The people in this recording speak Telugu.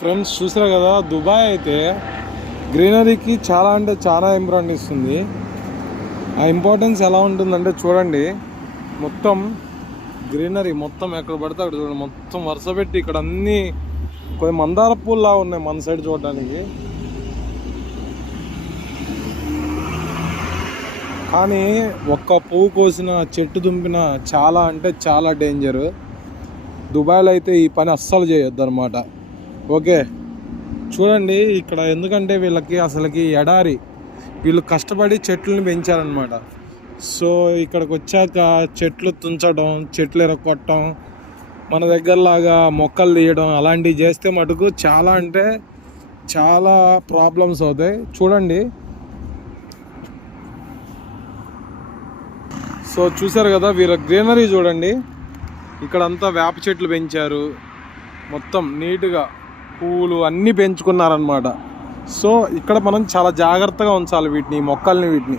ఫ్రెండ్స్ చూసారు కదా, దుబాయ్ అయితే గ్రీనరీకి చాలా అంటే చాలా ఇంపార్టెన్స్ ఇస్తుంది. ఆ ఇంపార్టెన్స్ ఎలా ఉంటుందంటే చూడండి, మొత్తం గ్రీనరీ మొత్తం ఎక్కడ పడితే అక్కడ చూడండి, మొత్తం వరుస పెట్టి ఇక్కడ అన్నీ కొన్ని మందార పూల్లా ఉన్నాయి మన సైడ్ చూడడానికి. కానీ ఒక్క పువ్వు కోసిన చెట్టు దుంపిన చాలా అంటే చాలా డేంజరు. దుబాయ్లో అయితే ఈ పని అస్సలు చేయొద్దు అనమాట. ఓకే, చూడండి ఇక్కడ ఎందుకంటే వీళ్ళకి అసలుకి ఎడారి, వీళ్ళు కష్టపడి చెట్లను పెంచారనమాట. సో ఇక్కడికి వచ్చాక చెట్లు తుంచడం, చెట్లు ఎరగొట్టడం, మన దగ్గరలాగా మొక్కలు తీయడం అలాంటివి చేస్తే మటుకు చాలా అంటే చాలా ప్రాబ్లమ్స్ అవుతాయి. చూడండి, సో చూసారు కదా వీళ్ళ గ్రీనరీ చూడండి, ఇక్కడంతా వేప చెట్లు పెంచారు, మొత్తం నీట్గా పూలు అన్నీ పెంచుకున్నారనమాట. సో ఇక్కడ మనం చాలా జాగ్రత్తగా ఉంచాలి వీటిని, మొక్కల్ని వీటిని.